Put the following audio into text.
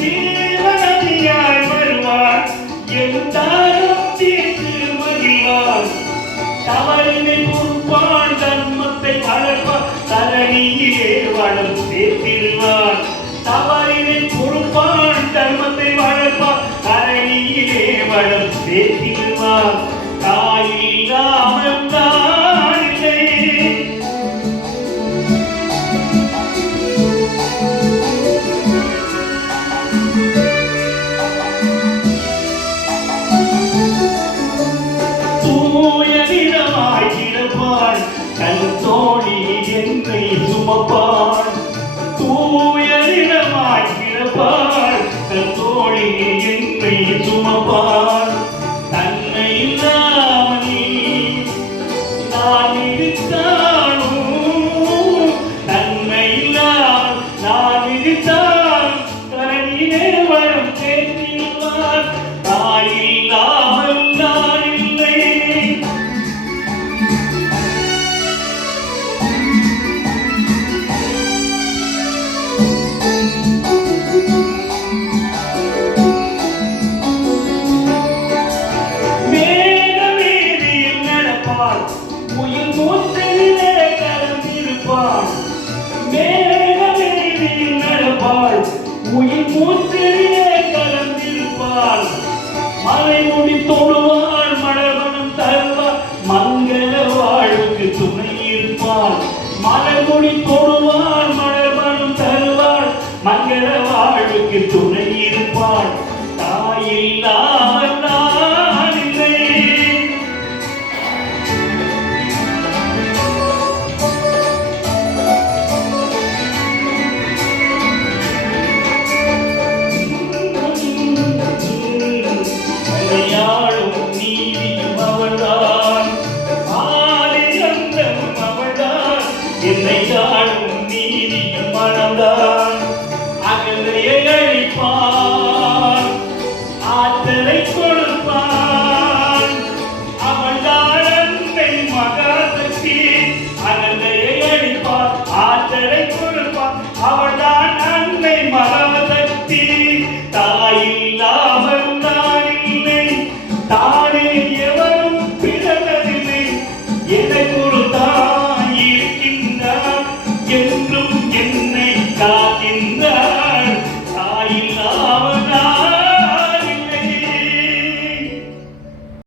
ஜீவநதியாய் வருவார். என் தாரம் தீர்த்து மகிழ்வார். தவறினை பொறுப்பான் தர்மத்தை வளர்ப்பார் தரணியிலே வளம் சேர்த்திடுவார். தவறு தூய நிறமாய் கிடப்பாள் தன் தோழி என்னை சுமப்பாள் தூய நிறமாய் கிடப்பாள் தன் தோழி என்னை சுமப்பாள் தன்னை இல்லாமல் நான் இருத்தானும் தன்மை இல்லாமல் நான் கலந்திருப்பாள் மேகவீதியில் நடப்பாள் உயிர் மூச்சிலே கலந்திருப்பாள் மலைமுடி தொழுவாள் மழவனம் தருவாள் மங்கள வாழ்வுக்கு துணை இருப்பாள் மலைமுடி தொழுவாள் மழவனம் தருவாள் மங்கள வாழ்வுக்கு துணை இருப்பாள் தாயில்லாமல் எதை கொடுத்தான் இருக்கின்றான் என்றும் என்னை காக்கின்றான்